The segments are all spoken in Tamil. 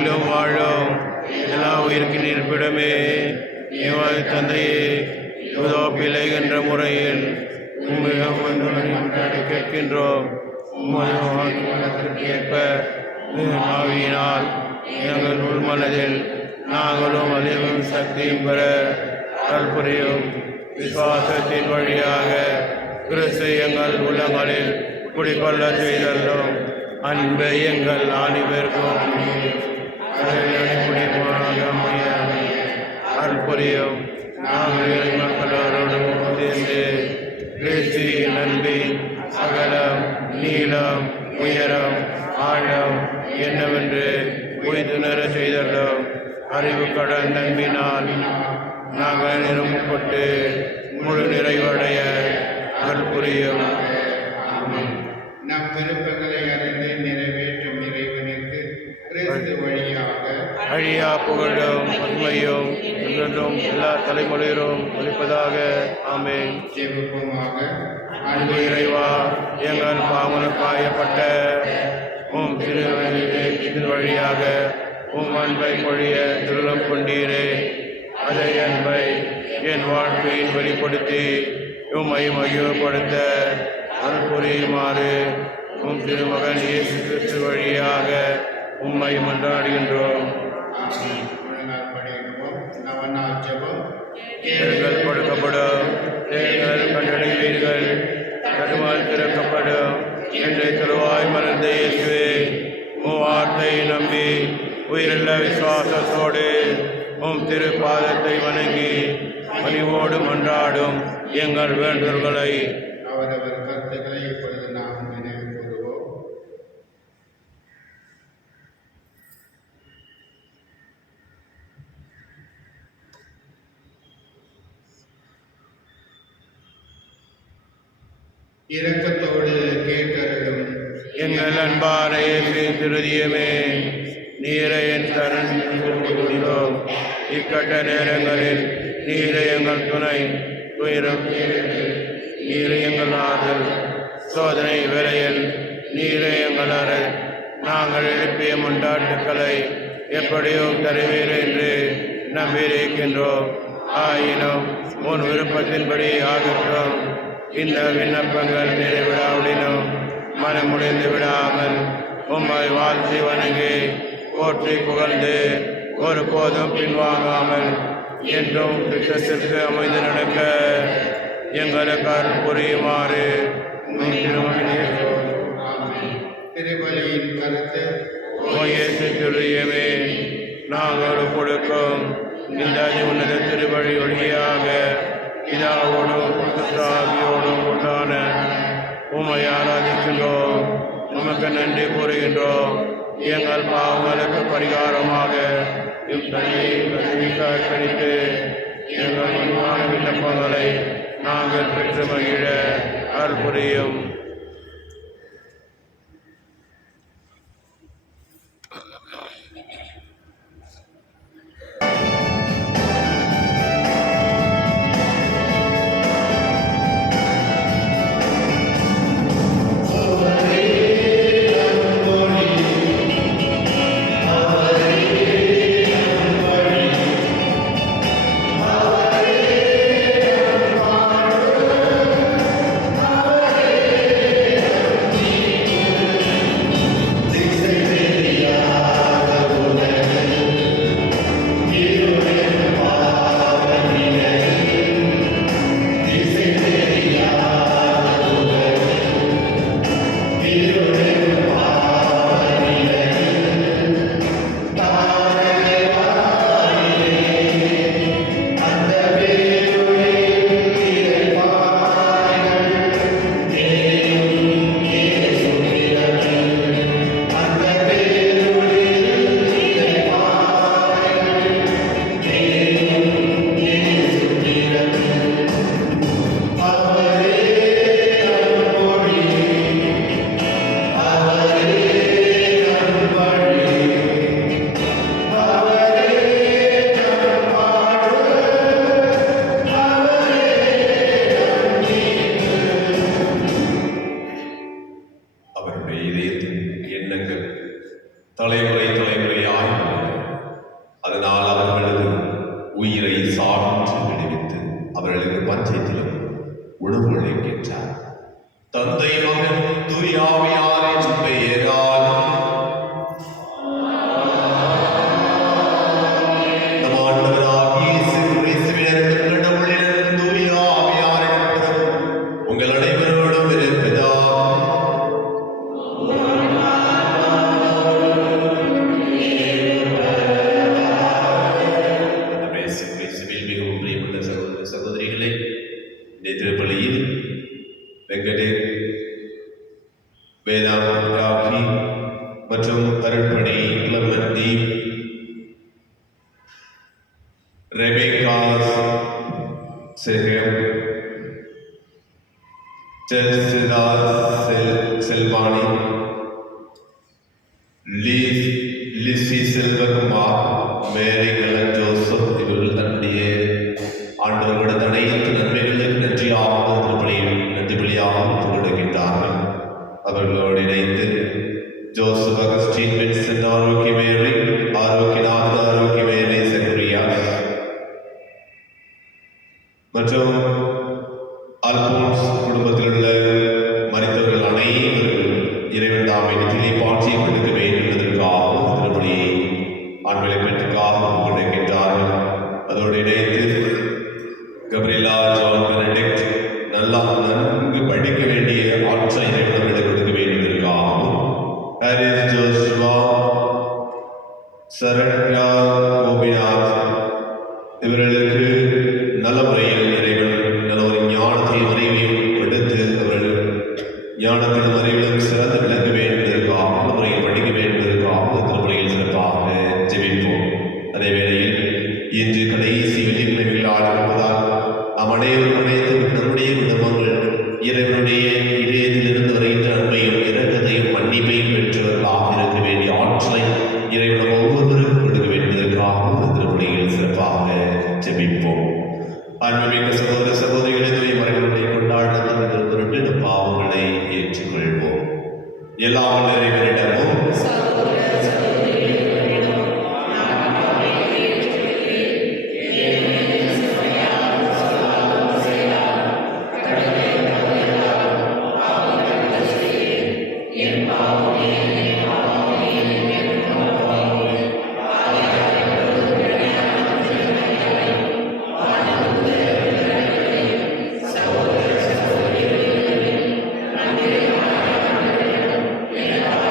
என்றென்றிலும் வாழும் எல்லா உயிருக்கு இருப்பிடமே எங்கள் தந்தையே யூதோ பிழைகின்ற முறையில் கேட்கின்றோம். ஏற்ப ஆவியினால் எங்கள் உள்மனதில் நாங்களும் அதிகம் சக்தியும் பெற கல்புரியும் விசுவாசத்தின் வழியாக கிறிஸ்து எங்கள் உள்ளங்களில் குடிக்கொள்ள செய்தல்லும் அன்பை எங்கள் அனைவருக்கும் அற்புரியும். நாங்கள் மக்களோடும் சேர்ந்து கிறிஸ்துவின் அன்பின் அகலம் நீளம் உயரம் ஆழம் என்னவென்று உய்துணர செய்தல்லும் அறிவு கடன் நம்பினால் நாங்கள் நிரம்பப்பட்டு முழு நிறைவடைய அற்புரியும். நம் விருப்பங்களை அறிந்து நிறைவேற்றும் இறைவனுக்கு கிறிஸ்து வழியாக அழியா புகழும் உண்மையும் என்றும் எல்லா தலைமுறையிலும் ஒலிப்பதாக. ஆமென். ஜெபிப்போமாக. அன்பு இறைவா, எங்கள் பாவனுக்காயப்பட்ட உம் இதன் வழியாக உம் அன்பை பொழிய திருளம் கொண்டீரே. அதை அன்பை என் வாழ்க்கையில் வெளிப்படுத்தி உம்மை மகிழ்வுபடுத்த அன்புரியுமாறு உம் திருமகன் இயேசு கிறிஸ்து வழியாக உம்மை மன்றாடுகின்றோம். தேர்கள் கொடுக்கப்படும், தேர்கள் கண்டடைவீர்கள், கடுமால் திறக்கப்படும் என்று திருவாய் மலர்ந்த இயேசுவே, உம் வார்த்தையை நம்பி உயிருள்ள விசுவாசத்தோடு உம் திருப்பாதத்தை வணங்கி பணிவோடு மன்றாடும் எங்கள் வேண்டுதல்களை அவரவர் கருத்துக்களை இப்பொழுது நாம் நினைவு கூறுவோம். இரக்கத்தோடு கேட்டருளும் எங்கள் அன்பான இயேசு திருதியமே, நீரை என் தரன் கூறுகிறோம். இக்கட்ட நேரங்களில் நீரை எங்கள் துணை, துயரம் நீரை எங்கள் ஆறுதல், சோதனை வேளையில் நீரை எங்கள் அறை. நாங்கள் எழுப்பிய மண்டாட்டுக்களை எப்படியோ தருவீர் என்று நம்பியிருக்கின்றோம். ஆயினும் உன் விருப்பத்தின்படி ஆகட்டும். இந்த விண்ணப்பங்கள் நிறைவிடாவிடனும் மனமுடிந்து விடாமல் உம்மை வாழ்த்தி வணங்கி போற்றி புகழ்ந்து ஒரு போதும் பின்வாங்காமல் என்றும் திட்டத்திற்கு அமைந்து நடக்க எங்களுக்கு அருள் புரியுமாறு திருவலியின் கருத்து. இயேசு திருதியமே, நாங்கள் கொடுக்கும் இந்த உன்னத திருவழி வழியாக இதாவோடும் சுத்தாவியோடும் உண்டான உம்மை ஆராதிக்கின்றோம். உமக்கு நன்றி கூறுகின்றோம். எங்கள் பாவங்களுக்கு பரிகாரமாக அர்ப்பணித்து எங்கள் முன்மான விண்ணப்பங்களை நாங்கள் பெற்று மகிழ அருள் புரியும். அவர்களுக்கு பஞ்சத்திலும் உணவு அளிக்கின்றார். தந்தை மகன் தூய ஆவியாரின் பெயரால் நம் ஆண்டவராகிய இயேசு கிறிஸ்துவின் கடவுளின் தூய ஆவியாரின் பிறப்பு உங்கள் அனைவரோடும் இருப்பதாக. மிகவும் பிரியமுள்ள சகோதர சகோதரிகளே, இந்த திருப்பலியில் வெங்கடே வேதாமி மற்றும் அருள்பணி கிளமந்தி ரெபேக்கா செல்வாணி லிசி செல்வகுமார் மேரி கலன் ஜோசப் இவர்கள் தன்னுடைய ஆண்டவர்களோட அனைத்து நன்மைகளுக்கு நன்றியாக நன்றி பலியாக கொடுக்கின்றார்கள். அவர்களோடு இணைந்து ஜோசப் அகஸ்டின் வின்சென்ட் ஆரோக்கியமேரி ஆரோக்கியநாதன் ஆரோக்கியமேரி செக்ரியா மற்றும் அல்போன்ஸ் குடும்பத்தில் உள்ள மரித்தவர்கள் அனைவரும் இறைவன் தாமை நிதியை பாட்சியை கொடுக்க வேண்டும் என்பதற்காக திருப்பலியை ஆண்களை பெற்றுக்காக கொடுக்கின்றார்கள். அதோடு இணைத்து கப்ரிலா ஜான் பெனடிக்ட் நன்கு படிக்க வேண்டிய ஆற்றலை இறைவனிடம் கொடுக்க வேண்டியதற்காகவும் ஹாரிஸ் ஜோசுவா சரண்யா கோபிநாத் இவர்களுக்கு நல்ல முறையில் இறைவன் நல்ல ஒரு ஞானத்தையும் அறிவையும் கொடுத்து அவர்கள் ஞானத்திலும் அறிவிலும் சிறந்து விளங்க வேண்டியதற்காக நல்ல முறையில் படிக்க வேண்டியதற்காக திருப்பலியில் சிறப்பாக ஜெபிப்போம். அதே வேளையில் இன்று கடைசி வெள்ளிக்கிழமைகளால் இருப்பதால் நாம் அனைவரும் அனைத்து நம்முடைய குடும்பங்கள் இறைவனுடைய இதயத்திலிருந்து வருகின்ற அன்பையும் இரக்கத்தையும் மன்னிப்பையும் பெற்றவர்களாக இருக்க வேண்டிய ஆற்றலை இறைவன் ஒவ்வொருவருக்கும் கொடுக்க வேண்டியதற்காக திருப்பலியில் சிறப்பாக ஜெபிப்போம். அன்புமிக்க சகோதர சகோதரிகளை மறைகளுடைய கொண்டாடுவதற்கு பொருட்டு நம் பாவங்களை ஏற்றுக்கொள்வோம். எல்லாம் இறைவனிடமும் Yeah.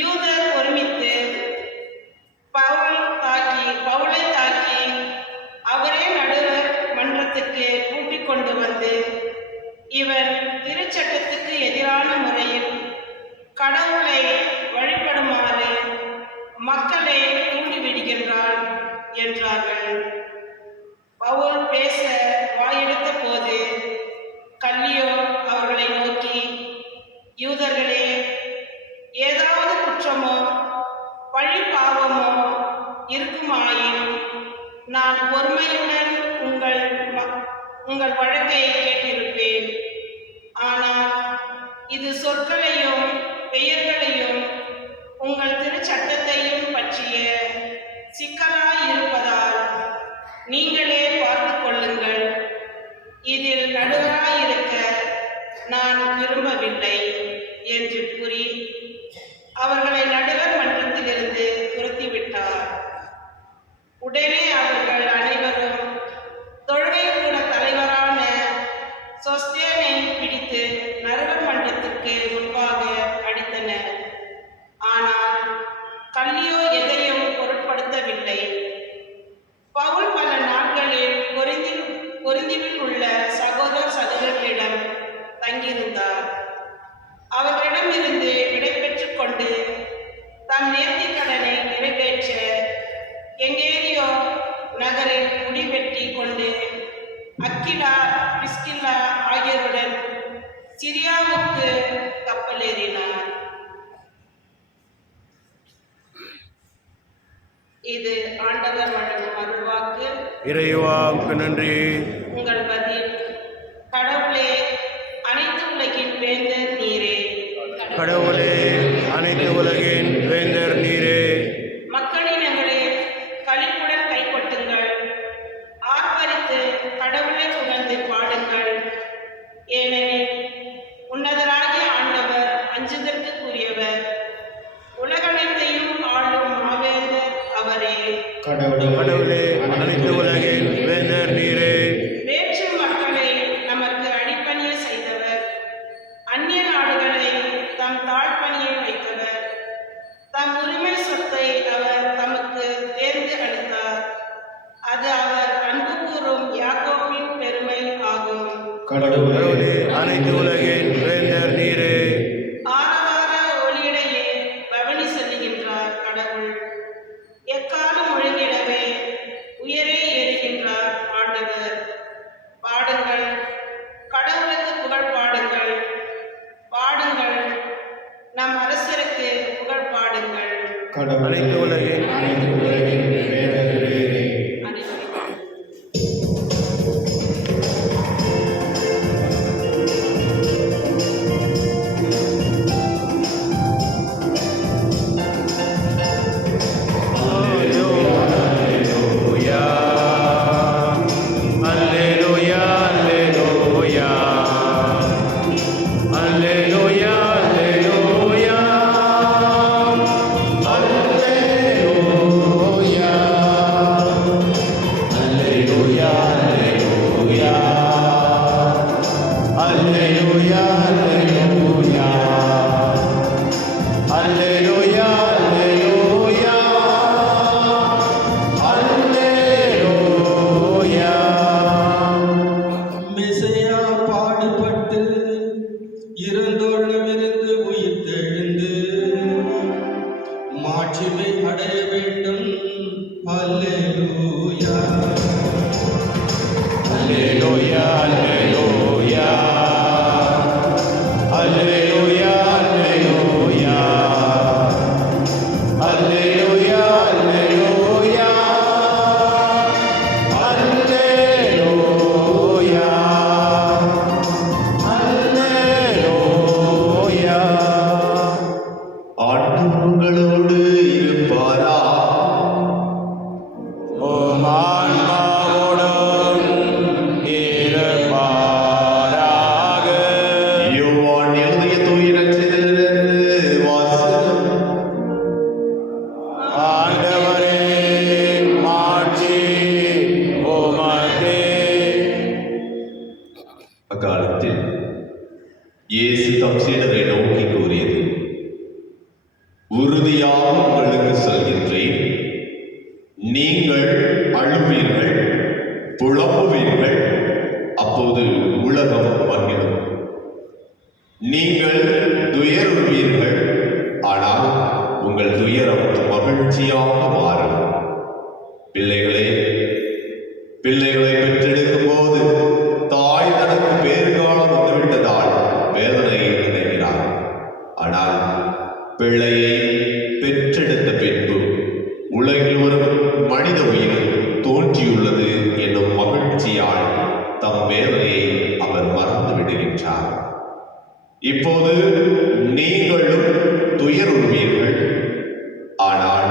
யூதர் ஒருமித்து பவுலை தாக்கி அவரே நடுவர் மன்றத்துக்கு கூட்டிக் கொண்டு வந்து, இவன் திருச்சட்டத்துக்கு எதிரான முறையில் கடவுளை வழிபடுமாறு மக்களை தூண்டிவிடுகின்றான் என்றார்கள். பவுல் பேச வாயெடுத்த போது கல்லியோ அவர்களை நோக்கி, யூதர்களே, ஏதாவது குற்றமோ பழி பாவமோ இருக்குமாயின் நான் பொறுமையுடன் உங்கள் வழக்கை கேட்டிருப்பேன். ஆனால் இது சொற்களையும் பெயர்களையும் உங்கள் திருச்சட்டத்தையும் பற்றிய சிக்கலாயிருப்பதால் நீங்களே பார்த்து கொள்ளுங்கள். இதில் நடுவராயிருக்க நான் விரும்பவில்லை என்று கூறி அவர்களை நடுவர் மன்றத்திலிருந்து துரத்திவிட்டார். உடனே அவர்கள் அனைவரும் தொழுகை கூட தலைவரான சொஸ்தேனை பிடித்து நடுவர் மன்றத்திற்கு முன்பாக அடித்தனர். ஆனால் கல்லியோ எதையும் பொருட்படுத்தவில்லை. பவுல் பல நாட்களில் கொரிந்தியில் உள்ள சகோதரர்களிடம் தங்கியிருந்தார். அவர்களிடமிருந்து விடைபெற்றுக் கொண்டு தம் நேர்த்திக் கடனை நிறைவேற்ற எங்கேரியோ நகரில் முடிவெட்டி கொண்டு அக்கிலா, பிரிஸ்கில்லா ஆகியோருடன் சிரியாவுக்கு கப்பலேறினார். இது ஆண்டவர் வழங்கும் அருள்வாக்கு. இறைவாக்கு நன்றி. உங்கள் பதில்: கடவுளே, அனைத்து உலகின் வேந்தர் நீரே. கடவுளே, அனைத்து உலகின் வேந்தர் நீரே. மக்களினங்களே, களிப்புடன் கைகொட்டுங்கள், ஆர்ப்பரித்து கடவுளை புகழ்ந்து பாடுங்கள். ஏனெனில் உன்னதராகிய ஆண்டவர் அஞ்சுதற்குரியவர், உலகனைத்தையும் ஆளும் மாவேந்தர் அவரே. கடவுளே, அனைத்து உலகின் வேந்தர் நீரே. வேற்று மக்களை நமக்கு அடிப்பணிய செய்தவர், அந்நிய நாடுகளை தம் தாழ்பணியை வைத்தவர், தம் உரிமை சொத்தை அவர் தமக்கு தேர்ந்து அளித்தார். அது அவர் அன்பு கூறும் யாக்கோபின் பெருமை ஆகும். கடவுளே, அனைத்து உலகின் வேந்தர் நீரே. ஆரவார ஒளியிடையே பவனி செல்லுகின்றார் கடவுள். எக்காலம் முழங்கிடவே உயரே ஏறுகின்றார் ஆண்டவர். பாடுங்கள், கடவுளுக்கு புகழ் பாடுங்கள். பாடுங்கள், நம் அரசருக்கு புகழ் பாடுங்கள். அனைத்து உலகின் அனைவரும் மெசியா பாடுபட்டு இறந்தோரிடமிருந்து உயிர்த்தெழுந்து மாட்சிமை அடைய வேண்டும். அல்லேலூயா, அல்லேலூயா, அல்லேலூயா, அல்லேலூயா, அல்லேலூயா, அல்லேலூயா, அல்லேலூயா, அல்லேலூயா. ஆண்டவர் உங்களோடு இருப்பாரா? உம் ஆன்மாவோடும் உறுதியாக உங்களுக்கு சொல்கின்றேன், நீங்கள் அழுவீர்கள், புலம்புவீர்கள், அப்போது உலகம் மகிழும். நீங்கள் துயருவீர்கள், ஆனால் உங்கள் துயரம் மகிழ்ச்சியாக மாறும். பிள்ளைகளை பெற்றெடுக்கும் போது தாய் தனக்கு பேறுகாலம் வந்துவிட்டதால் வேதனை அடைகிறார். ஆனால் பிள்ளையை பெற்றெடுத்த பின்பு உலகில் ஒரு மனித உயிர் தோன்றியுள்ளது என்னும் மகிழ்ச்சியால் தம் வேதனையை அவர் மறந்து விடுகின்றார். இப்போது நீங்களும் துயருவீர்கள், ஆனால்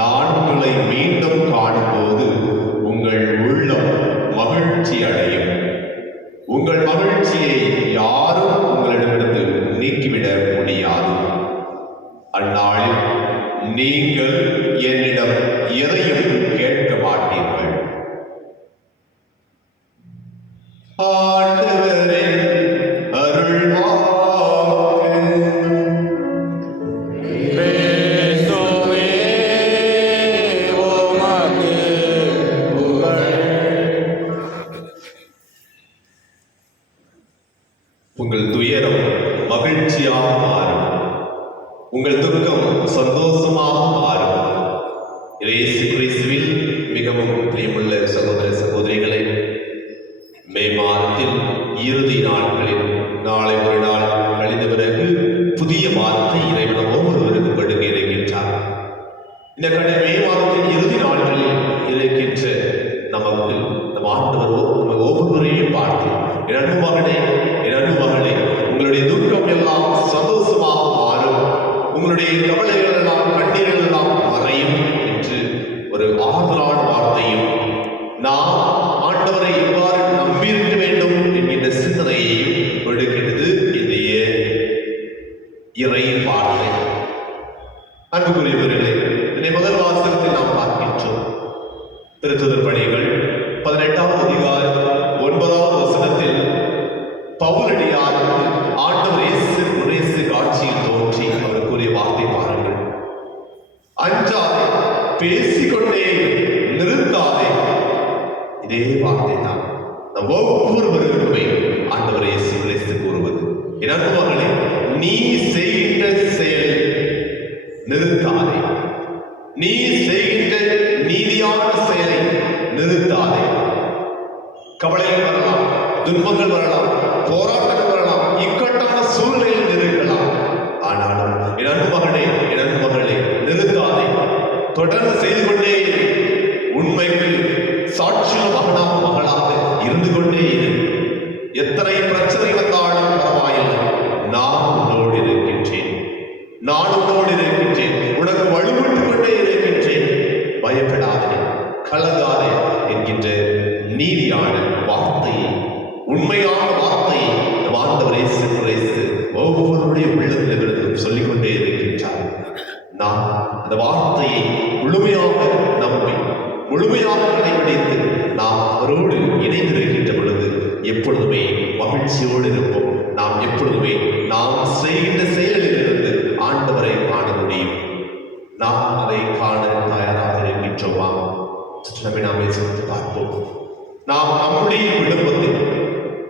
நான் உங்களை மீண்டும் காணும்போது உங்கள் உள்ளம் மகிழ்ச்சி அடையும். உங்கள் மகிழ்ச்சியை யாரும் உங்களிடமிருந்து நீக்கிவிட முடியாது. அந்நாளில் நீங்கள் என்னிடம் எதையும் கேட்க மாட்டீர்கள். ஆண்டவரின் அருள்வாக்கு. கிறிஸ்துவே உமக்கு புகழ். உங்கள் துயரம் மகிழ்ச்சியாக மாறும், உங்கள் துக்கம் சந்தோஷமாக மாறும். இயேசு கிறிஸ்துவில் மிகவும் பிரியமுள்ள சகோதர சகோதரிகளை, மே மாதத்தில் இறுதி நாட்களில் நாளை ஒரு நாள் கழிந்த பிறகு புதிய மாதத்தை இறைவன் ஒவ்வொருவருக்கும் கொடுக்க இருக்கின்றார். இந்த மே மாதத்தின் இறுதி நாட்களில் இருக்கின்ற நமக்கு நம் ஆண்டவர் நம்ம ஒவ்வொருவரையும் பார்த்து, என் அன்பு மகனே, என் அன்பு மகளே, உங்களுடைய துக்கம் எல்லாம் சந்தோஷமாக மாறும், உங்களுடைய கவலைகள் எல்லாம் கண்ணீர்கள் எல்லாம் மறையும் என்று ஒரு ஆறுதலான வார்த்தையும், நாம் ஆண்டவரை எவ்வாறு நம்பியிருக்க வேண்டும் என்கின்ற சிந்தனையையும் கொடுக்கின்றது இன்றைய இறை வார்த்தை. அன்புக்குரியவர்களே, இன்றைய முதல் வாசகத்தில் நாம் பார்க்கின்றோம். திருத்துதர் பணிகள் 18ஆம் அதிகாரம் 9ஆம் வசனத்தில் பவுலடியாருக்கு ஆண்டவர் இயேசு காட்சியில் தோன்றி அவர் கூறிய வார்த்தை பாருங்கள். அஞ்சாதே, பேசிக்கொண்டே நிறுத்தாதே. இதே வார்த்தை தான் நம் ஒவ்வொருவருக்குமே ஆண்டவர் இயேசு கிறிஸ்து கூறுவது. என் அன்பு மகளே, நீ செய்கின்ற செயலை நிறுத்தாதே, நீ செய்கின்ற நீதியான செயலை நிறுத்தாதே. கவலைகள் வரலாம், துன்பங்கள் வரலாம், போராட்டங்கள் வரலாம், இக்கட்டான சூழ்நிலையில் இருக்கலாம். ஆனாலும் என் அன்பு மகனே, என் அன்பு மகளே, நிறுத்தாதே, தொடர்ந்து செய்து கொண்டே இரு. உண்மைக்கு சாட்சியுள்ள மகனாக மகளாக இருந்து கொண்டே இரு. எத்தனை பிரச்சனை வந்தாலும் பரவாயில்லை, நான் உன்னோடு இருக்கின்றேன், நான் உன்னோடு இருக்கின்றேன், உனக்கு வலுவிட்டுக் கொண்டே இருக்கின்றேன், பயப்படாதே, கலங்காதே என்கின்ற நீதியான வார்த்தையை, உண்மையான வார்த்தையை ஆண்டவர் இயேசு கிறிஸ்து ஒவ்வொருடைய உள்ளத்திலிருந்தும் சொல்லிக்கொண்டே இருக்கின்றார். நாம் அந்த வார்த்தையை முழுமையாக நம்பி முழுமையாக கடைபிடித்து நாம் அவரோடு இணைந்திருக்கின்ற பொழுது எப்பொழுதுமே மகிழ்ச்சியோடு இருப்போம். நாம் எப்பொழுதுமே நாம் செய்கின்ற செயலிலிருந்து ஆண்டவரை காண முடியும். நாம் அதை காண தயாராக இருக்கின்றோமா? நாம் யோசித்து பார்ப்போம். நாம் நம்முடைய குடும்பத்தில்,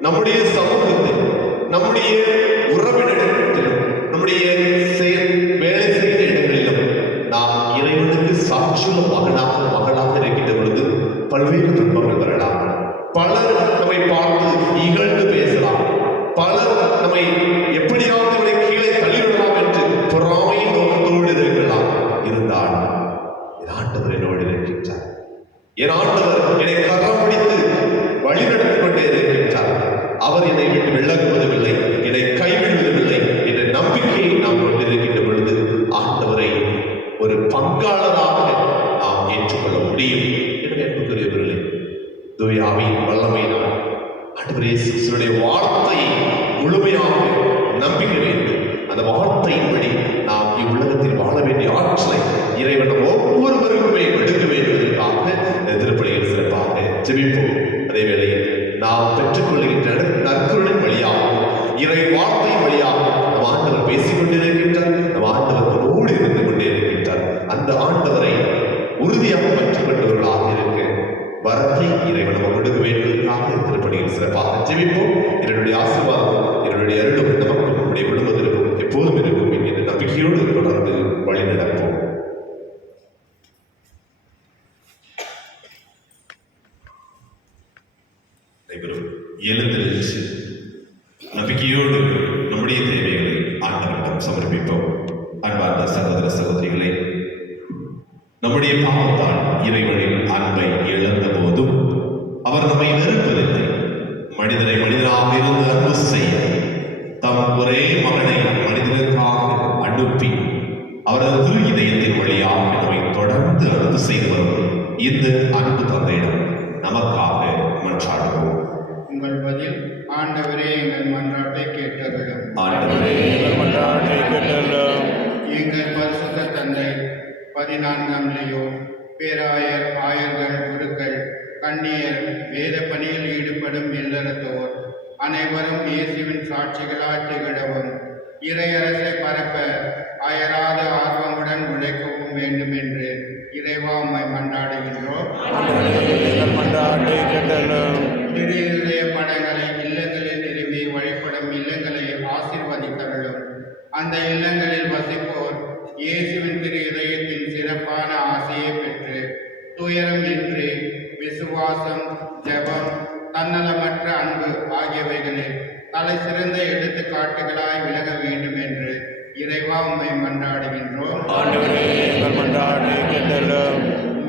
நம்முடைய சமூகத்தில், நம்முடைய உறவினரிடத்திலும், நம்முடைய வேலை செய்கிற இடங்களிலும் நாம் இறைவனுக்கு சாட்சியுள்ள மகனாக மகளாக இருக்கின்ற பொழுது பல்வேறு துன்பங்கள் வரலாம். பலர் நம்மை பார்த்து இகழ்ந்து பேசலாம், பலர் நம்மை எப்படியாவது நம்மை கீழே தள்ளிவிடலாம் என்று பொறாமையின் நோக்கத்தோடு இருக்கலாம். இருந்தால் என் ஆண்டவர் என்னோடு இருக்கின்றார், என் ஆண்டவர் என்னை கரம் பிடித்து வழி நடத்தி கொண்டே இருக்கின்றார். அவர் என்னை விட்டு விலகுவதுமில்லை, என்னை கைவிடுவதுமில்லை என்ற நம்பிக்கையை நாம் கொண்டிருக்கின்ற பொழுது ஆண்டவரை ஒரு பங்காளராக நாம் ஏற்றுக்கொள்ள முடியும். எனவே அன்புக்குரியவர்களே, தூய ஆவியின் வல்லமையினால் ஆண்டவர் இயேசுவினுடைய வார்த்தையை முழுமையாக நம்பிக்க வேண்டும். அந்த வார்த்தையின்படி நாம் இவ்வுலகத்தில் வாழ வேண்டிய ஆற்றலை இறைவன் ஒவ்வொருவருக்குமே எடுக்க வேண்டுவதற்காக இந்த திருப்பலியில் சிறப்பாக ஜெபிப்போம். அதே வேளையில் நாம் பெற்றுக்கொள்கின்ற நற்கருணையின் வழியாகவும் இறை வார்த்தையின் வழியாகவும் நம் ஆண்டவர் பேசிக் கொண்டிருக்கின்றார். நம் ஆண்டவர் நம்மோடு இருந்து கொண்டு அந்த ஆண்டவரை உறுதியாக பற்றிக் கொண்டவர்களாக இருக்க வரத்தை இறைவன் நமக்கு கொடுக்க வேண்டுவதற்காக திருப்பணியில் சிறப்பாக ஜெபிப்போம். என்னுடைய ஆசீர்வாதம், என்னுடைய அருளும் நமக்கும் நம்முடைய குடும்பத்திற்கும் எப்போதும் இருக்கும் என்கிற நம்பிக்கையோடு தொடர்ந்து வழி நடப்போம். எழுந்திருச்சு நம்பிக்கையோடு நம்முடைய தேவைகளை ஆண்டவரிடம் சமர்ப்பிப்போம். அன்பார்ந்த சகோதர சகோதரிகளே, நம்முடைய பாவத்தால் இறைவனின் அன்பை இழந்த போதும் அவர் நம்மை வெறுப்பதில்லை. மனிதனை மனிதனாக இருந்து அன்பு செய்ய தம் ஒரே மகனை மனிதனுக்காக அனுப்பி அவரது திரு இதயத்தின் வழியாக நம்மை தொடர்ந்து அன்பு செய்து வரும் இந்த அன்பு தந்தையிடம் நமக்காக மன்றாடுவோம். உங்கள் பதில் ஆண்டவரே எங்கள் மன்றாட்டை கேட்டருளும். ஆண்டவரே எங்கள் மன்றாட்டை கேட்டருளும். எங்கள் பரிசுத்த தந்தை 14ஆம் லியோ, பேராயர், ஆயர்கள், குருக்கள், கன்னியர், வேத பணியில் ஈடுபடும் இல்லறத்தோர் அனைவரும் இயேசுவின் சாட்சிகளாய் திகழவும் இறையரசை பரப்ப அயராத ஆர்வமுடன் உழைக்கவும் வேண்டும் என்று இறைவா உம்மை மன்றாடுகின்றோம். எங்கள் மன்றாட்டை கேட்டருளும். திரு இதய படங்களை இல்லங்களில் நிறுவி வழிபடும் இல்லங்களை ஆசீர்வதித்தருளும். அந்த இல்லங்களில் வசிப்போர் இயேசுவின் திரு இதயத்தின் சிறப்பான ஆசையை பெற்று துயரம் இன்றி விசுவாசம், ஜெபம், தன்னலமற்ற அன்பு ஆகியவைகளில் தலை சிறந்த எடுத்துக்காட்டுகளாய் விலக வேண்டும் என்று இறைவா உம்மை மன்றாடுகின்றோம். ஆண்டவரே எங்கள் மன்றாட்டை கேட்டருளும்.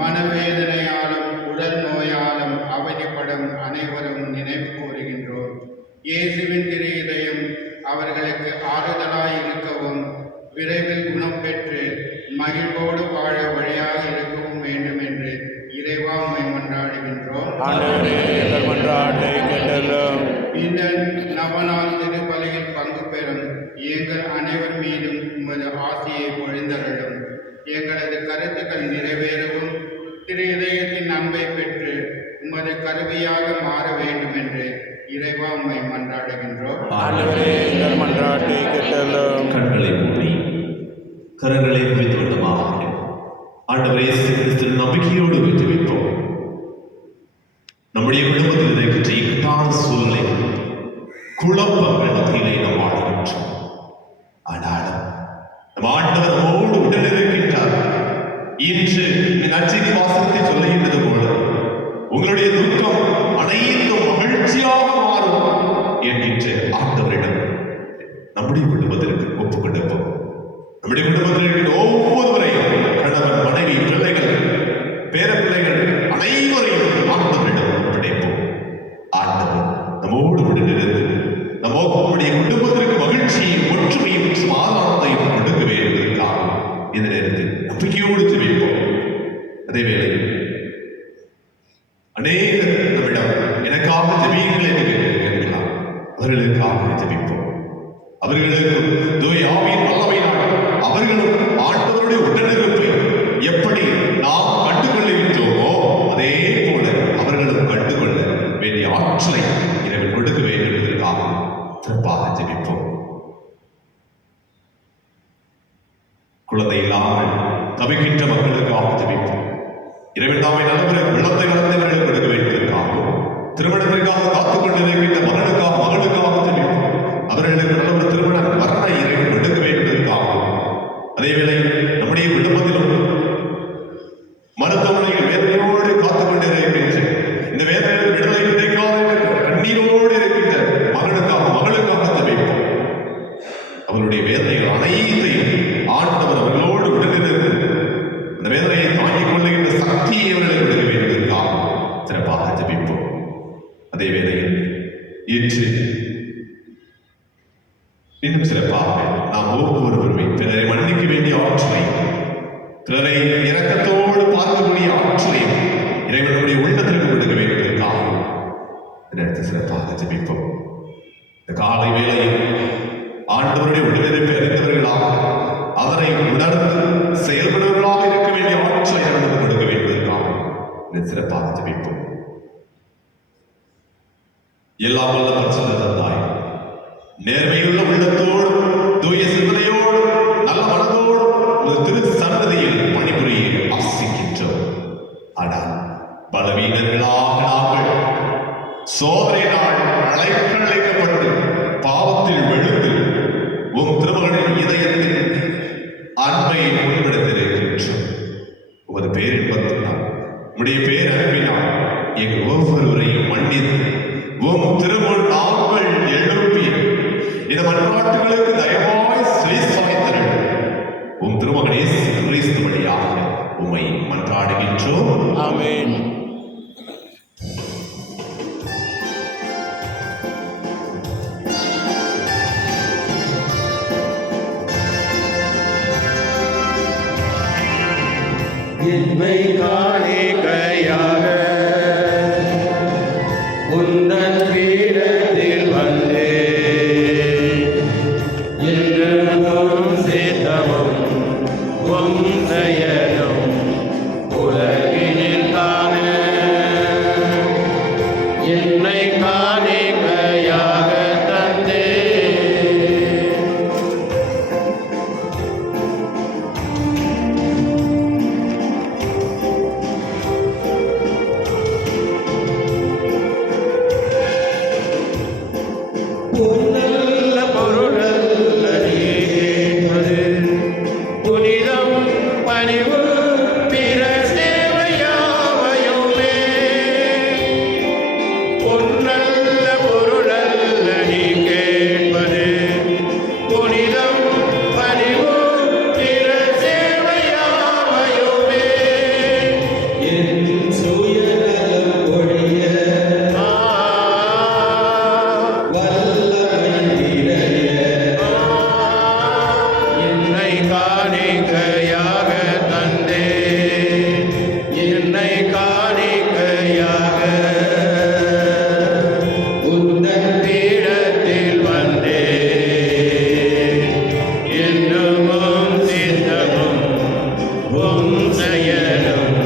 மனவேதனையாலும் உடல் நோயாலும் அவதிப்படும் அனைவரும் நினைவு கூறுகின்றோம். இயேசுவின் திரு இதயம் அவர்களுக்கு ஆறுதலாய் இருக்கவும் விரைவில் குணம் பெற்று மகிழ்வோடு வாழ வழியாக இருக்கவும் வேண்டும் என்று இறைவா உம்மை மன்றாடுகின்றோம். ஆண்டவரே எங்கள் மன்றாட்டை கேட்டருளும். இந்த நவநாள் திருப்பலியில் பங்கு பெறும் எங்கள் அனைவர் மீதும் உமது ஆசியை பொழிந்தருளும். எங்களது கருத்துக்கள் நிறைவேறவும் திரு இதயத்தின் அன்பை பெற்று உமது கருவியாக மாற வேண்டும் என்று இறைவா உம்மை மன்றாடுகின்றோம். ஆண்டவரே எங்கள் மன்றாட்டை கேட்டருளும். கண்களை மூடி கரங்களை குவித்துள்ளமாக ஆண்டவரே இயேசு கிறிஸ்துவின் நம்பிக்கையோடு ஜெபிப்போம். நம்முடைய குடும்பத்தில் இருக்கின்ற இக்கட்டான சூழ்நிலை குழப்பங்கள் மத்தியிலே நாம் வாழ்கின்றோம். ஆனாலும் நம் ஆண்டவர் நம்மோடு உடல் இருக்கின்றார். இன்று நற்செய்தி வாசகத்தை சொல்லுகின்றது போல உங்களுடைய துக்கம் அனைத்தும் மகிழ்ச்சியாக மாறும் என்கின்ற ஆண்டவரிடம் நம்முடைய குடும்பத்திற்கு ஒப்புக் கொடுப்போம். நம்முடைய குடும்பத்தில் இருக்கிற ஒவ்வொருவரையும் கணவன், மனைவி, பிள்ளைகள், பேர பிள்ளைகள் அனைவரையும் ஆண்டவரிடம் ஒப்படைப்போம். ஆண்டவர் நம்மோடு உடனிருந்து நம்முடைய குடும்பத்திற்கு மகிழ்ச்சியையும் ஒற்றுமையும் சமாதானத்தையும் கொடுக்க வேண்டுவதற்காக இந்த நேரத்தில் நம்பிக்கையோடு ஜெபிப்போம். அதே வேளையில் அநேகர் நம்மிடம் எனக்காக ஜெபியுங்கள் என்று கேட்கலாம். அவர்களுக்காக ஜெபிப்போம். அவர்களுக்கும் தூய ஆவியின் வல்லமையினால் அவர்களும் ஆண்டவருடைய உடனிருப்பை எப்படி நாம் கண்டுகொள்கின்றோமோ அதே போல அவர்களும் கண்டுகொள்ள வேண்டிய ஆற்றலை இறைவன் கொடுக்க வேண்டும் என்பதற்காக சிறப்பாக ஜெபிப்போம். குழந்தை இல்லாமல் தவிக்கின்ற மக்களுக்காக ஜெபிப்போம். இறைவன் தாமே நல்லவரை குழந்தை வளர்ந்தவர்களுக்கு கொடுக்க வேண்டியதற்காகவும் திருமணத்திற்காக காத்துக் கொண்டிருக்கின்ற மகனுக்காக ஜெபிப்போம். அவர்களுக்கு நல்ல ஒரு திருமண வரண இறைவன் கொடுக்க வேண்டியதற்காகவும் அதேவேளை நம்முடைய குடும்பத்திலும் மருத்துவமனையில் வேதனையோடு காத்துக் கொண்டிருக்கின்ற இந்த வேதனையில் விடுதலை கிடைக்காத கண்ணீரோடு இருக்கின்ற மகளுக்காக ஜெபிப்போம். அவருடைய வேதனைகள் அனைத்தையும் ஆண்டவர் அவர்களோடு உடனிருந்து அந்த வேதனையை தாங்கிக் கொள்ளுகின்ற சக்தியை அவர்களுக்கு கொடுக்க வேண்டியதற்காக சிறப்பாக ஜெபிப்போம். அதே வேளையில் இன்று இன்னும் சிறப்பாக நாம் ஒவ்வொருவருமே பிறரை மன்னிக்க வேண்டிய ஆற்றலை, பிறரை இரக்கத்தோடு பார்க்கக்கூடிய ஆற்றலை இறைவனுடைய உள்ளத்திற்கு கொடுக்க வேண்டியதற்காக இந்த சிறப்பாக ஜெபிப்போம். இந்த காலை வேளையில் ஆண்டவருடைய உடனிருப்பை அறிந்தவர்களாக அதனை உணர்ந்து செயல்படுவர்களாக இருக்க வேண்டிய ஆற்றலை இறைவனுக்கு கொடுக்க வேண்டியதற்காக இந்த சிறப்பாக ஜெபிப்போம். எல்லாம் வல்ல பரிசுத்த தந்தை, நேர்மையுள்ள உள்ளத்தோடு தூய சிந்தனையோடு நல்ல மனதோடு ஒரு திரு சன்னதியில் பணிபுரிய ஆனால் பலவீனர்களாக நாங்கள் சோதனையினால் அழைக்கப்பட்டு பாவத்தில் விழுந்து உம் திருமகனின் இதயத்தில் அன்பை முன்படுத்தியிருக்கின்றோம். உமது பேரின்பத்தினால் உம்முடைய பேர் அன்பினால் எங்கள் ஒவ்வொருவரையும் மன்னித்து உம் திருமுன் நாங்கள் எழுப்பி இந்த மன்றாட்டுகளுக்கு தயவாய் சுயசாய்த்தர்கள் உம் திருமகனே கிறிஸ்து வழியாக உம்மை மன்றாடுகின்றோம். ஆமென். என்னை காணிக்கையாக உந்தன் பீடத்தில் வந்தே என்றும் சித்தமும் உம் செயலும் உலகினில் காண என்னை காணிக்கையாக தந்தே. நல்ல பொருளல்ல நீ கேட்பது, புனிதம் பணிவு பிற சேவையாவையுமே. பொன்னல்ல பொருளல்ல நீ கேட்பது, புனிதம் பணிவு பிற சேவையாவையுமே. என் சுயநலம் ஒழிய வல்லமை நிறைய என்னை காணிக்கையாக தந்தே, என்னை காணிக்கையாக உந்தன் பீடத்தில் வந்தே என்னும் சித்தமும் உம் செயலும்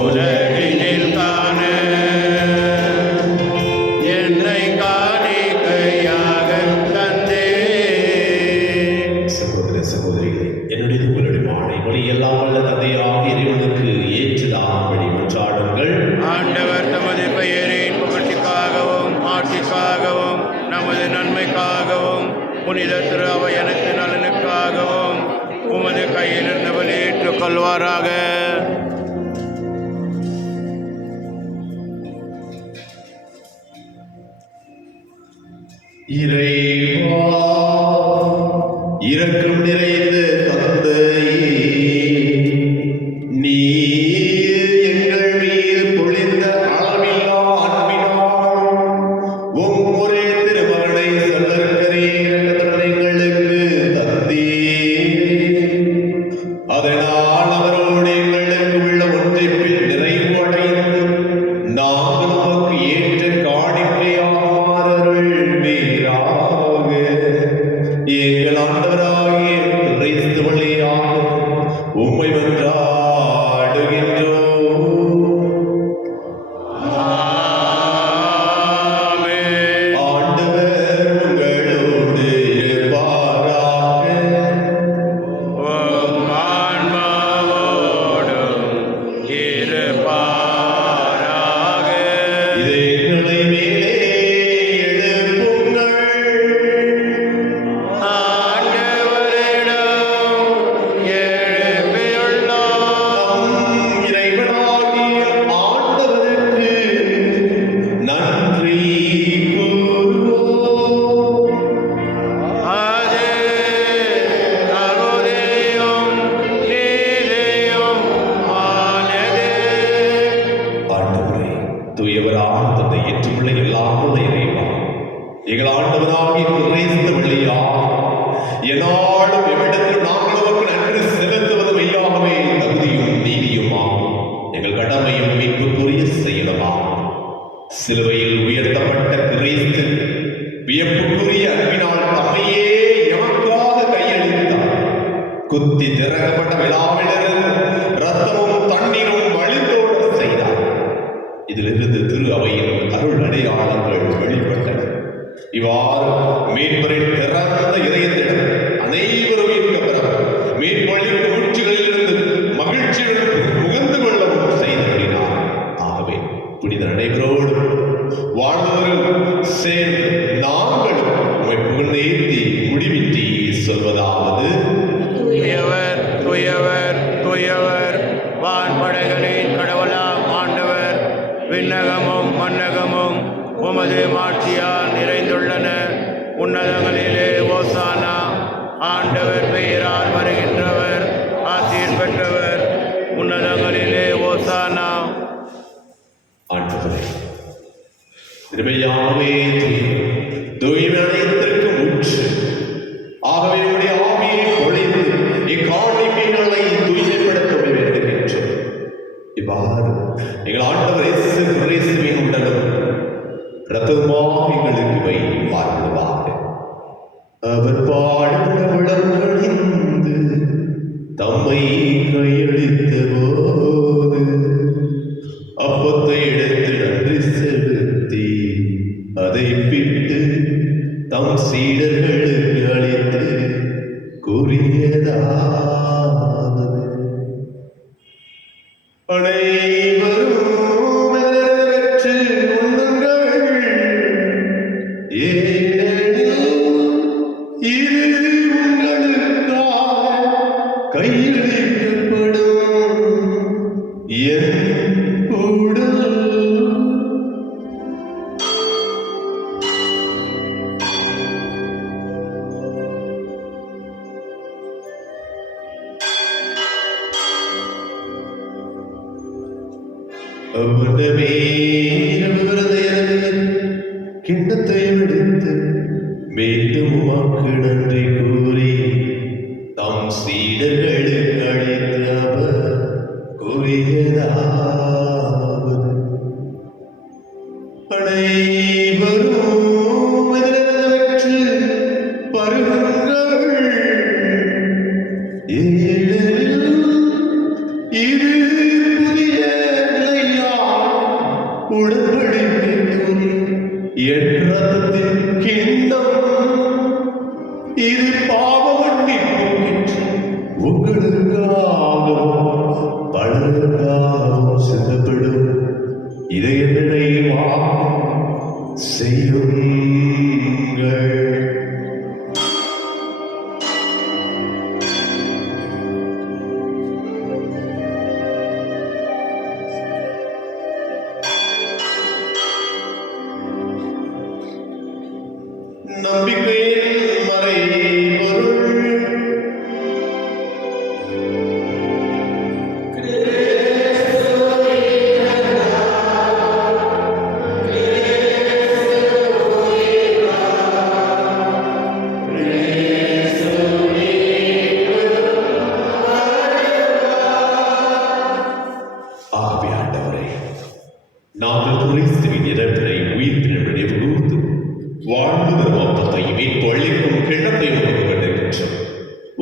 உலகினில் காண என்னை காணிக்கையாக தந்தே. சகோதர சகோதரிகளே, என்னுடைய உங்களுடைய மாலை மொழி எல்லாம் வல்ல தந்தையாக இறைவனுக்கு ஏற்றதாகும்படி மன்றாடுங்கள். ஆண்டவர் தமது பெயரின் புகழ்ச்சிக்காகவும் ஆட்சிக்காகவும் நமது நன்மைக்காகவும் புனித திரு அவை எனக்கு நலனுக்காகவும் உமது கையிலிருந்து வெளியேற்றுக் கொள்வாராக. இறைவா, இரக்கம் நிறைந்த தந்தையே, நீர் எங்கள் மீது பொழிந்த அளவில்லா அன்பினாலும் உம் ஒரே திருமகனை சொல்லற்கரிய எங்களுக்கு தந்தீர். அதனால் அவரோடு எங்களுக்கு உள்ள ஒன்றிப்பில் நிறைவு அடைந்து நாங்கள் உமக்கு ஏற்ற காணிக்கையாக மாறருள்வீராக. எங்கள் ஆண்டவராகிய கிறிஸ்து வழியாக உம்மை மன்றாடுகின்றோம். ஆமென். ஆண்டவர் உங்களோடு இருப்பாராக. உம் ஆன்மாவோடும் இருப்பாராக. இதயங்களை மேலே எழுப்புங்கள். ஆண்டவரிடம் எழுப்பியுள்ளோம். நம் இறைவனாகிய ஆண்டவருக்கு நன்றி கூறுவோம். அது தகுதியும் நீதியும் ஆனது. ஆண்டவரே, தூயவரான தந்தை ஏற்றுள்ள எல்லாம் உள்ள இறைவா, எங்கள் ஆண்டவராகிய கிறிஸ்து வழியாக என்னாலும் எவ்விடத்திலும் நாங்கள் உமக்கு நன்றி செலுத்துவதும் மெய்யாகவே தகுதியும் நீதியுமாகும். எங்கள் கடமையும் மீட்புக்குரிய செயலுமாகும். சிலுவையில் உயர்த்தப்பட்ட கிறிஸ்து வியப்புக்குரிய அன்பினால் தம்மையே எமக்காக கையளித்தார். குத்தி திறக்கப்பட்ட விழாவிலிருந்து ரத்தமும் தண்ணீரும் வழிந்தோட செய்தார். இதிலிருந்து திரு அவையின் அருள் அடையாளங்கள் வெளிப்பட்டன. இவ்வாறு மீட்பரின் திறந்த இதயத்திடம் அனைவரும் மீட்கப்பெற மீட்பளிக்கும் உச்சிகளிலிருந்து மகிழ்ச்சியுடன் முகந்து கொள்ளவும் செய்தபடி விண்ணகமும் மன்னகமும் உமது மாட்சியால் நிறைந்துள்ளன. உன்னதங்களிலே ஓசானா. ஆண்டவர் பெயரால் வருகின்றவர் ஆசீர் பெற்றவர். உன்னதங்களிலே ஓசானா. ஆண்டவரே, கிருபையாகவே தூய்மை அனைத்திற்கும் ஊற்று. ஆகவே உடைய ஆவியை பொழிந்து இக்காணிக்கைகளை தூய்மைப்படுத்த வேண்டுகின்றோம். இவ்வாறு எங்கள் ஆண்டவர் இயேசு கிறிஸ்துவின் உடலும் இரத்தமாக எங்களுக்கு வை பார்க்கிறதாக. அவர் பாடுபட விளங்கணிந்து தம்மை கையளித்த போது அப்பத்தை எடுத்து நன்றி செலுத்தி அதை பிட்டு தம் சீடர்களுக்கு அளித்து கூறியதாவது, அனைவரும் பெற்று உண்ணுங்கள், ஏனெனில் இது உங்களுக்காக கையளிக்கப்படும் என் உடல். அவனமே கிண்ணத்தை எடுத்து மீண்டும் உமக்கு நன்றி கூறி தம் சீடர்களுக்கு அளித்து அவர் கூறியதாவது, அனைவரும் பெற்று பருகுங்கள், ஏனெனில் இது புதிய நிலையால் உடன்படிக்கைக்குரிய என் இரத்தத்தின் கிண்ணம். இது பாவ மன்னிப்புக்கென்று உங்களுக்காகவும் பலருக்காகவும் சிந்தப்படும். இதை என் நினைவாக செய்யுங்கள். நம்பிக்கையின் மறைபொருள். ஆகவே ஆண்டவரே, நாங்கள் கிறிஸ்துவின் இறப்பினை உயிர்ப்பினை நினைவு கூர்ந்து வாழ்ந்து தர்மத்தை மீட்பு அளிக்கும் கிண்ணத்தை உமக்கு கண்டுகின்றோம்.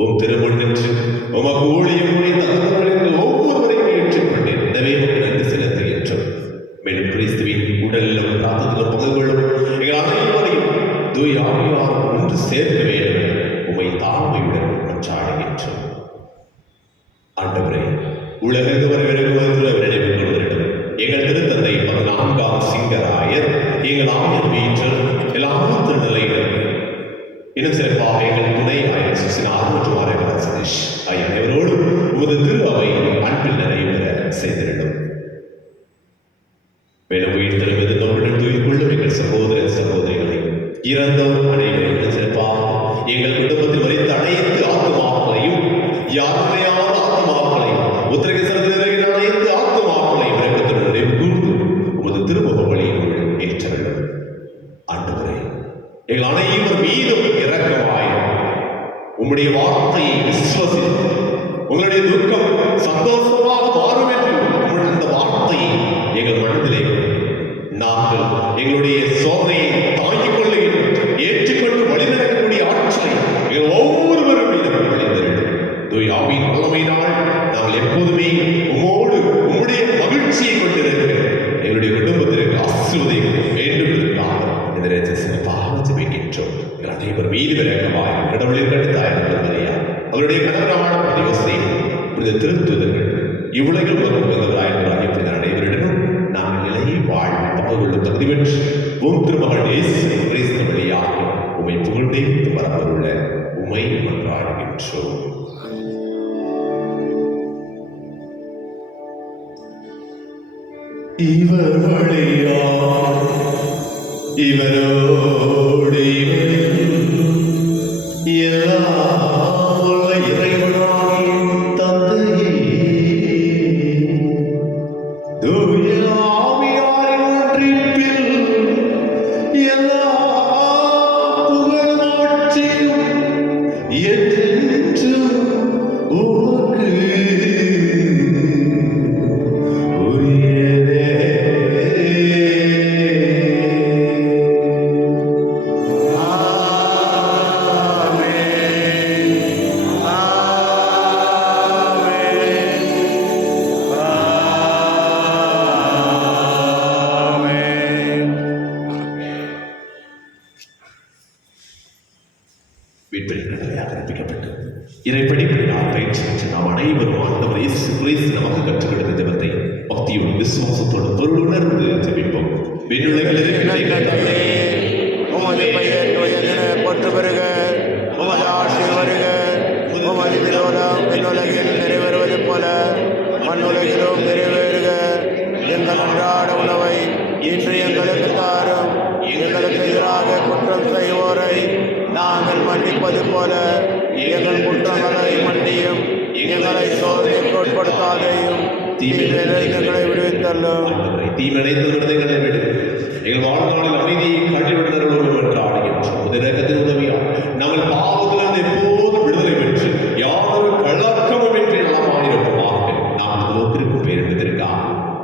உம் திருமணன்று உமக்கு ஊழியம் புரிந்த அந்தவர்களுக்கு ஒவ்வொருவரையும் ஏற்றுக்கொண்டேன். எனவே உமக்கு நன்றி செலுத்துகின்றோம். மேலும் கிறிஸ்துவின் உடலிலும் ரத்தத்திலும் பங்கு கொள்ளும் எங்கள் அனைவரையும் தூய ஆவியார் ஒன்று சேர்க்க வேண்டும். உமை தாழ்மையுடன் மன்றாடுகின்றோம். ஆண்டவரே, உலகத்து வரவிருக்குவதில் நினைவு கொண்டிருக்கும் எங்கள் திருத்தந்தை 14ஆம் சிங்கராயர், எங்கள் ஆயர் வீற்றல், எல்லாரும் திருநிலையினர், இன்னும் சிறப்பாக எங்கள் துணை ஆயர் சுசினார் மற்றும் ஆயர் சதீஷ் ஆகிய அனைவரோடு உமது திரு அவை அன்பில் நிறைவேற செய்திருக்கும். மேலும் உயிர்த்தலும் எதிர்நோக்குடன் தூக்கிக் கொள்ளும் எங்கள் சகோதர சகோதரிகளை இறந்தோர் அனைவரும் சிறப்பாக எங்கள் குடும்பத்தில் மறித்த அனைத்து ஆத்துமாக்களையும் யாருமையான ஆத்துமாக்களையும் உத்தரகேசரத்தில் இருக்கிற அனைத்து ஆத்துமாக்களையும் இறக்கத்துடன் நினைவு கூர்ந்து உமது திருமுக வழியினுள் ஏற்ற வேண்டும். ஆண்டவரே, எங்கள் அனைவர் மீதும் இரக்கமாய் உம்முடைய வார்த்தையை விசுவசித்து உங்களுடைய துக்கம் சந்தோஷமாக மாறும் என்று அந்த வார்த்தையை எங்கள் மனதிலே நாங்கள் எங்களுடைய சோதனையை தாங்கிக் கொள்ளுகின்ற ஏற்றுக்கொண்டு வழிநடக்கக்கூடிய ஆற்றலை எங்கள் ஒவ்வொருவரும் மீதும் தூய ஆவியின் வல்லமையினால் நாங்கள் எப்போதுமே உம்மோடு உம்முடைய மகிழ்ச்சியை கொண்டிருக்க எங்களுடைய குடும்பத்திற்கு ஆசீர்வதிக்க வேண்டும் என்பதற்காக இந்த நேரத்தில் சிறப்பாக ஜெபிக்கின்றோம். எங்கள் அனைவர் மீது விளக்கமாய் கடவுளின் கடுத்தாயிரம் அவருடைய கனகரமான பதிவசை இந்த திருத்துதர்கள் இவ்வுலகில் வந்தவராயிருக்கிறார் என்ற அனைவரிடமும் நாங்கள் நிலையை வாழ்வு பங்கு கொள்ளும் தகுதி பெற்று உம் திருமகன் இயேசு கிறிஸ்து வழியாக உம்மை புகழ்ந்தே வரவருள்ள உம்மை மன்றாடுகின்றோம். இவர் வழியா இவரோடு எல்லாம் உள்ள இறைவனாகிய தந்தையே, தூய ஆவியாரின் ஒன்றிப்பில் எல்லா புகழும் ஆட்சியும் என்றென்றும் உமக்கு உரியதே. வீட்டிற்காக அறிவிக்கப்பட்டு இறைப்படிப்பினால் பயிற்சி பெற்று நாம் அனைவரும் ஆண்டவர் இயேசு கிறிஸ்து நமக்கு கற்றுக் கொடுத்த ஜெபத்தை பக்தியோடு விசுவாசத்தோடு பொருளுணர்ந்து ஜெபிப்போம். விண்ணுலகில் இருக்கிற எங்கள் தந்தையே, உமது பெயர் தூயதென போற்று பெறுக, உமது ஆட்சி வருக, உமது திருவுளம் விண்ணுலகில் நிறைவேறுவது போல மண்ணுலகிலும் நிறைவேறுக. எங்கள் அன்றாட உணவை இன்று எங்களுக்கு தாரும். எங்களுக்கு எதிராக குற்றம் செய்வோரை நாங்கள் மன்னிப்பது போல எங்கள் குற்றங்களை மன்னியும். எங்களை சோதனைக்கு உட்படுத்தாதையும் தீமைகளை விடுவித்தள்ளும். தீமனைந்து விடுதலை விடு. எங்கள் வாழ்நாளில் அமைதியை கட்டிவிடுதலும் என்று ஆடுகின்றோம். உதயத்தின் உதவியால் நாங்கள் பாவத்திலிருந்து எப்போதும் விடுதலை பெற்று யாரும் கலக்கமும் இன்றி நலமாயிருப்போமாக. நாம் நோக்கிற்கும் பேர் என்பதற்காக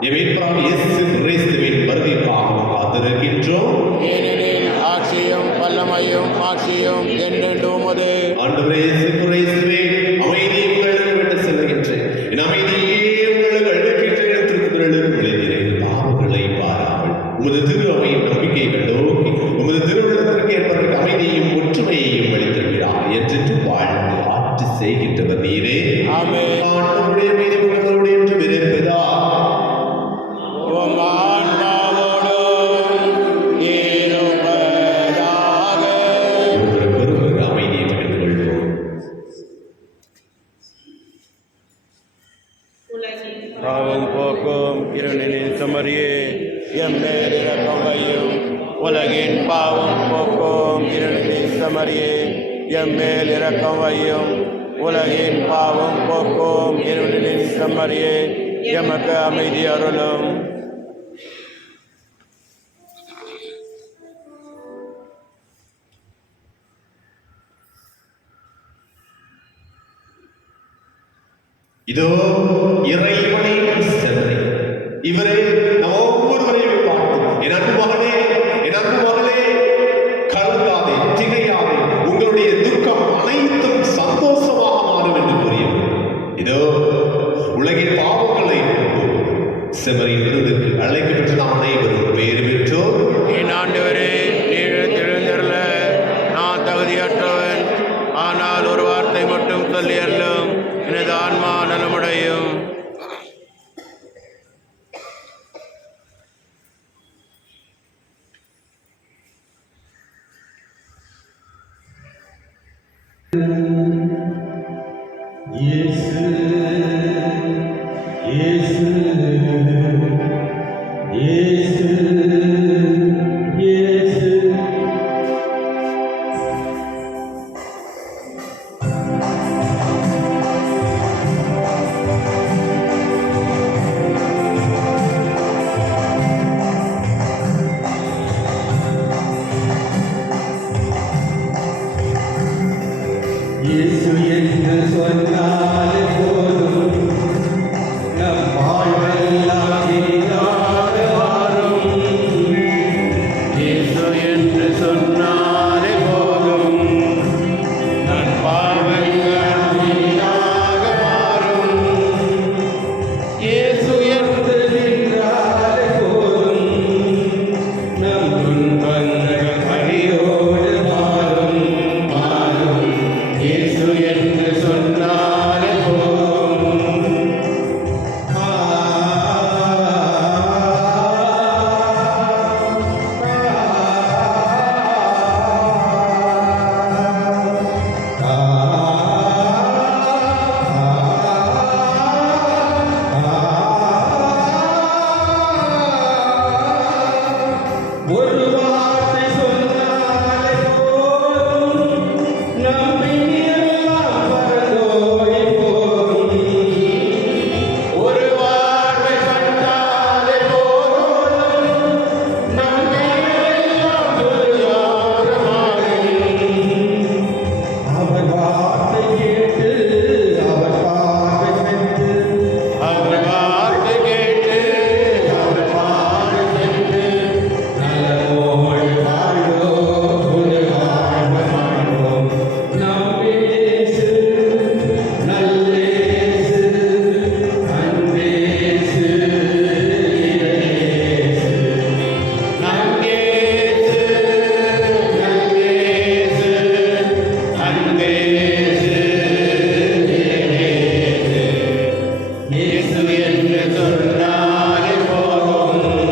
எமேற்றாக இயேசு கிறிஸ்துவின் வருகைக்காகவும் காத்திருக்கின்றோம். ஏனெனில் ஆட்சியும் வல்லமையும் மாட்சியும் என்றென்றும் உமதே. ஆண்டவரே இயேசு கிறிஸ்துவே, அமைதியை உங்களுக்கு விட்டு செல்கின்றேன். என் அமைதியே உங்களுக்கு அளிக்கின்றேன். திருக்குறளுக்கு விளைகிறேன். பாவங்களை பாராமல் உமது திரு அவையின் நம்பிக்கை கண்டோக்கி உமது திருவிழத்திற்கு ஏற்பதற்கு அமைதியையும் ஒற்றுமையையும் அளித்திருக்கிறார் என்று வாழ்ந்து ஆட்சி செய்கின்றவர் நீரே. ஆமென். ஆண்டவருடைய மீது உங்களோடு என்று விரைப்பதா உம் ஆன்மாவோடும் இருப்பதாக. ஒருவருக்கு அமைதியை பகிர்ந்து கொள்வோம். உலகின் பாவம் போக்கும் இருளின் சமரியே, எம் மேல் இரக்கம் வையும். உலகின் பாவம் போக்கும் இருளின் சமரியே, எம் மேல் இரக்கம் வையும். உலகின் பாவம் போக்கும் இருளின் சமரியே, எமக்கு அமைதி அருளும். இதோ இறைவனின் சென்னை. இவரே நம் ஒவ்வொருவரையும் பார்த்து, என் அன்பு மகனே, என் அன்பு மகளே, கலங்காதே, திகையாதே, உங்களுடைய துக்கம் அனைத்தும் சந்தோஷமாக மாறும் என்று கூறியவர். இதோ உலகின் பாவங்களை செம்மறியின் விருதுக்கு அழைக்கப்பட்ட நாம் அனைவரும் பேறு பெற்றோர். என் ஆண்டவரே, நீர் எழுந்தருள நான் தகுதியற்றவன். ஆனால் ஒரு வார்த்தை மட்டும் சொல்லி அருளும், எனது ஆன்மா நலமுடையும். இயேசு இயேசு இயேசு இயேசு இயேசு என்று சொன்னாலே போதும்.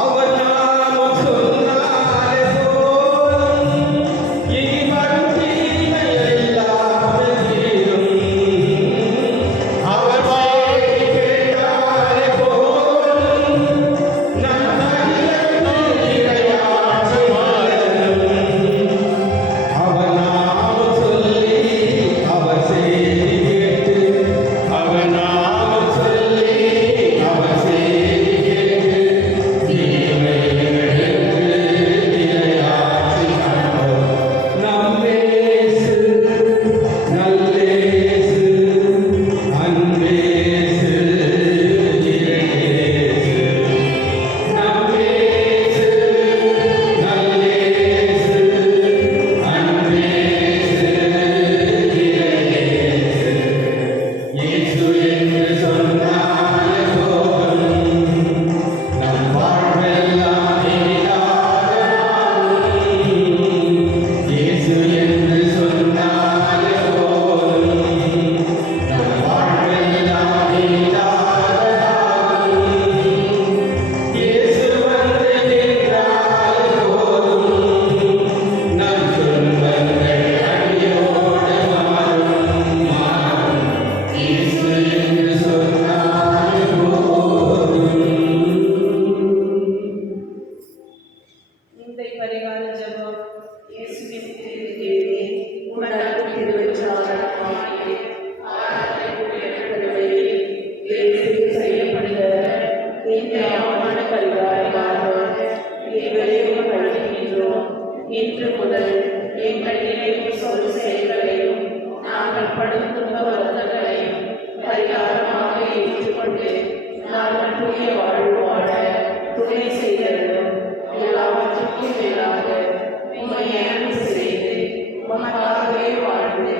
அவர் நாமம் சொன்னாலே போதும், இனி வரும் தீமையெல்லாம் தீரும். அவர் வாக்கு கேட்டாலே போதும், நம் தனியர்கள் இறையாட்சி வாழும். அவர் நாமம் சொல்லி அவர் செய்தி கேட்டு, அவர் நாமம் சொல்லி அவர் செய்தி கேட்டு, தீமைகளுக்கு இறையாட்சி காண்போம். நம் இயேசு நல்லேசு, அன்பேசு, இறையேசு. நம் இயேசு நல்லேசு, அன்பேசு, இறையேசு. இயேசு என்று சொன்னாலே போதும், நம் வாழ்வெல்லாம் இனிதாகும். இயேசு என்று சொன்னாலே போதும், நம் வாழ்வெல்லாம் இனிதாகும். இயேசு வந்து நின்றாலே போதும், நம் துன்பங்கள் அடியோடு மாறும். இயேசு என்று சொன்னாலே போதும். நிந்தை பரிகார ஜெபம். இயேசுவின் திருவிழே உனக்கு திருவெற்றாளமாகிய ஆராதனை உயர்த்தவே இயேசு செய்யப்பட்ட இந்த அவமான பரிகாரமாக எங்களை வழிகின்றோம். இன்று முதல் எங்கள் நினைவு சொல் செயல்களையும் நாங்கள் படும் துன்ப வருத்தங்களையும் பரிகாரமாக ஏற்றுக்கொண்டு நாங்கள் புதிய வாழ்வு வாழ துணை செய்ததும் எல்லாவற்றுக்கும் மேலாக உம்மை அன்பு செய்து உமக்காகவே வாழ்ந்து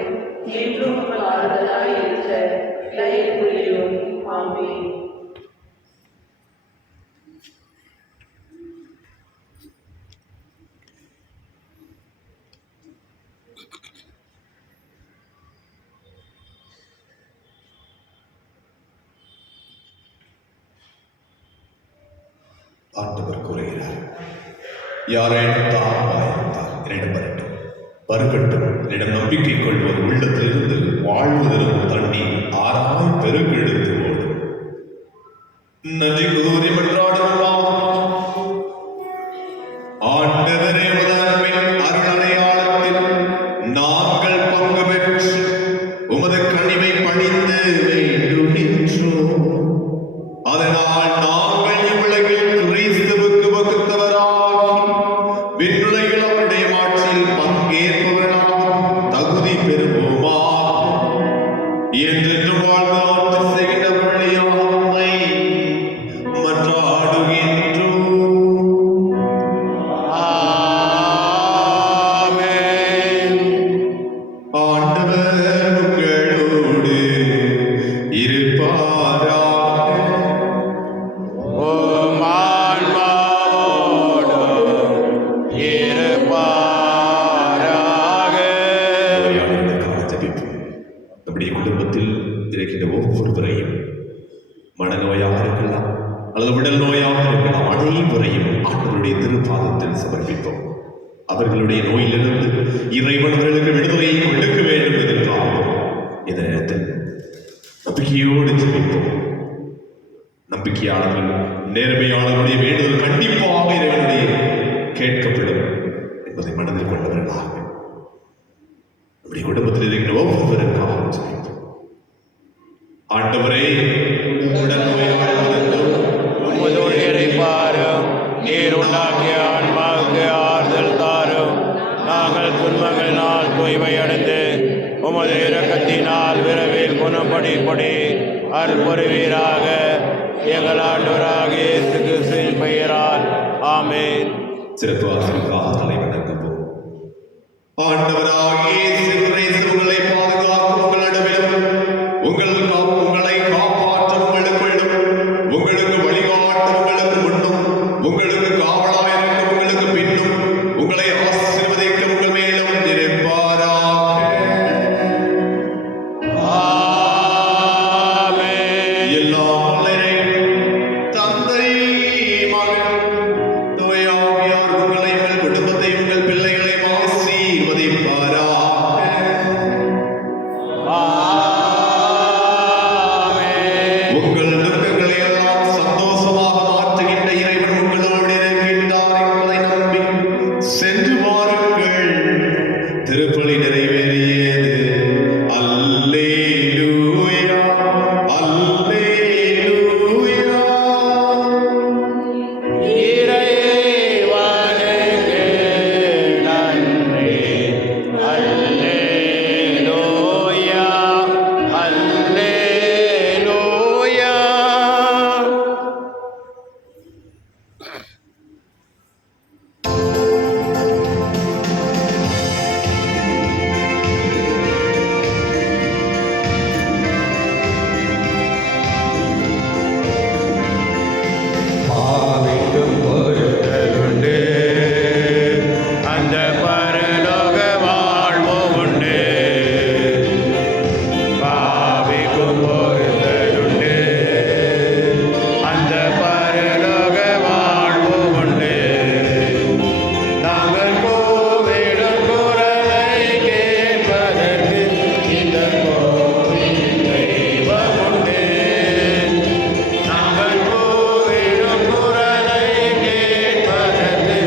என்றும் உங்கள் ஆறுதலாய் இருக்க தயவு புரியும். ஆமென். ஆண்டவர் கூறுகிறார், யாரேனும் தாழ்வாயிருந்தால் என்னிடம் வரட்டும், பருகட்டும். என்னிடம் நம்பிக்கை கொள்வோர் உள்ளத்திலிருந்து வாழ்வு தரும் தண்ணீர் ஆறாய் பெருக்கெடுத்து ஓடும். நன்றி கூறி மன்றாடுவோம். ஆண்டவரே, உமது அன்பின் அருளடையாளத்தில் நாங்கள் பங்கு பெற்று உமது கனிவை பணிந்து வேண்டுகின்றோம். அதனால் நாங்கள் இவ்வுலகில் கிறிஸ்துவுக்கு வகுத்தவராகி விண்ணுலகில் அவருடைய மாட்சியில் பங்கேற்பவர்களாக தகுதி பெறுவோமாக. என்றென்று வாழ்ந்து ஆட்சி செய்கின்றவர்களே உம்மை மன்றாடுகின்றோம். ஆமென். ஆண்டவர் உங்களோடு இருப்பாராக. உம் ஆன்மாவோடும் இருப்பாராக. நோயாளிகளுக்காக ஜெபிப்போம். நம்முடைய குடும்பத்தில் இருக்கின்ற ஒவ்வொருவரையும், மனநோயாக இருக்கலாம் அல்லது உடல் நோயாக இருக்கலாம், அனைவரையும் ஆண்டவருடைய திருப்பாதத்தில் சமர்ப்பிப்போம். அவர்களுடைய நோயிலிருந்து இறைவன் அவர்களுக்கு விடுதலையை கொடுக்க வேண்டும் என்றாலும் இந்த நேரத்தில் நம்பிக்கையோடு ஜெபிப்போம். நம்பிக்கையாளர்கள், நேர்மையாளர்களுடைய வேண்டுதல் கண்டிப்பாக இறைவனுடைய கேட்கப்படும் என்பதை மனதில் கொண்டவர்களாக நம்முடைய குடும்பத்தில் இருக்கிற ஒவ்வொருவருக்காக ஜெபிப்போம். ஆண்டவரே, உடல் நோயாளர்களும் உமது உயிரை பாரும். நீர் உண்டாக்கிய ஆன்மாவுக்கு ஆறுதல் தாரும். நாங்கள் துன்பங்களினால் தூய்மை அடைந்து உமது இரக்கத்தினால் விரைவில் குணப்படி அருள் புரிவீராக. எங்கள் ஆண்டவராகிய இயேசு கிறிஸ்துவின் பெயரால் ஆமென். சிறப்பு ஆசிரியர்களாக தலை வணங்குவோம். ஆண்டவராகிய இயேசு கிறிஸ்து உங்களை பாதுகாக்கும் உங்கள் நடுவிலும் உங்களை காப்பாற்ற உங்களுக்குள்ளும் உங்களுக்கு வழிகாட்ட உங்களுக்கு முன்னும் உங்களுக்கு காவலாயிருக்க உங்களுக்கு பின்னும் உங்களை ஆசீர்வதிக்க உங்கள் மேலும் இருப்பாராக. எல்லாம் வல்ல தந்தை மகன் தூய ஆவியார் உங்களை உங்கள் குடும்பத்தை உங்கள் பிள்ளைகளை ஆசீர்வதிப்பாராக. உங்கள் துக்கங்களை எல்லாம் சந்தோஷமாக மாற்றுகின்ற இறைவன் உங்களோடு இருக்கின்றார் என்பதை நம்பி சென்று வாருங்கள். திருப்பலி நிறைவேறியது. அல்லேலூயா, அல்லேலூயா. இறைவனுக்கு நன்றி. அல்லேலூயா, அல்லேலூயா. பாவிக்கும் பொருத்தலுண்டு, அந்த பரலோக வாழ்வு உண்டு. பாவிக்கும் பொறுத்தலுண்டு, அந்த பரலோக வாழ்வு உண்டு. நாங்கள் கோவிடும் குரலை கேட்பதற்கு இந்த கோவில் தெய்வம் உண்டு. நாங்கள் கோவிடும் குரலை கேட்பதற்கு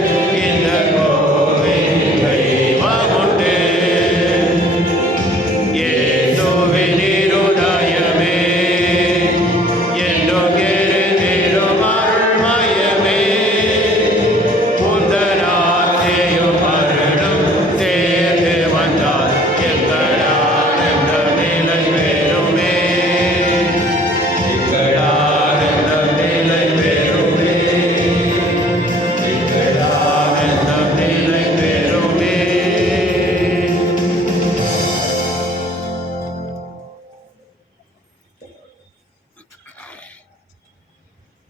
இந்த கோவில் தெய்வம் உண்டு. இயேசுவின் இருதயமே, என்றும் இருந்திடும் அருள்மயமே, உந்தன் ஆசையும் அருளும் சேர்ந்து வந்தால் எங்களால் இந்த நிலை பெறுமே. எங்களால் இந்த நிலை பெறுமே. எங்களால் இந்த நிலை பெறுமே.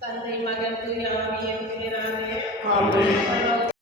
தந்தை மகன் தூய ஆவியின் பெயராலே ஆமென். பரலோக